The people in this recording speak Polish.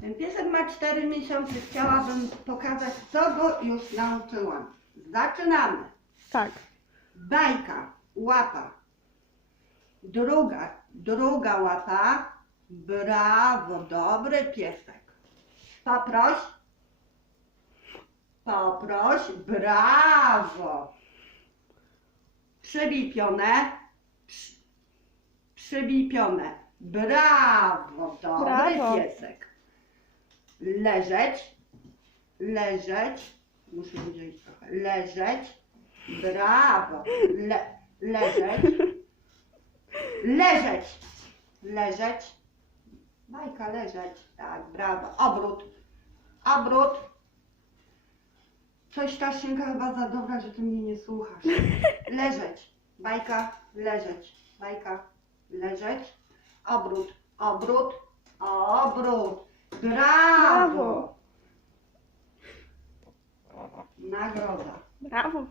Ten piesek ma 4 miesiące. Chciałabym pokazać, co go już nauczyłam. Zaczynamy. Tak. Bajka, łapa. Druga, druga łapa. Brawo, dobry piesek. Poproś. Poproś, brawo. Przybij pionę. Przy. Brawo, dobry Brawo. piesek. Leżeć, leżeć. Muszę wydzielić trochę. Leżeć. Brawo. Le, leżeć. Leżeć. Leżeć. Bajka, leżeć. Tak, brawo. Obrót. Obrót. Coś ta szynka chyba za dobra, że ty mnie nie słuchasz. Leżeć. Bajka, leżeć. Bajka, leżeć. Obrót. Obrót. Obrót. Brawo. Brawo. Nagroda. Brawo.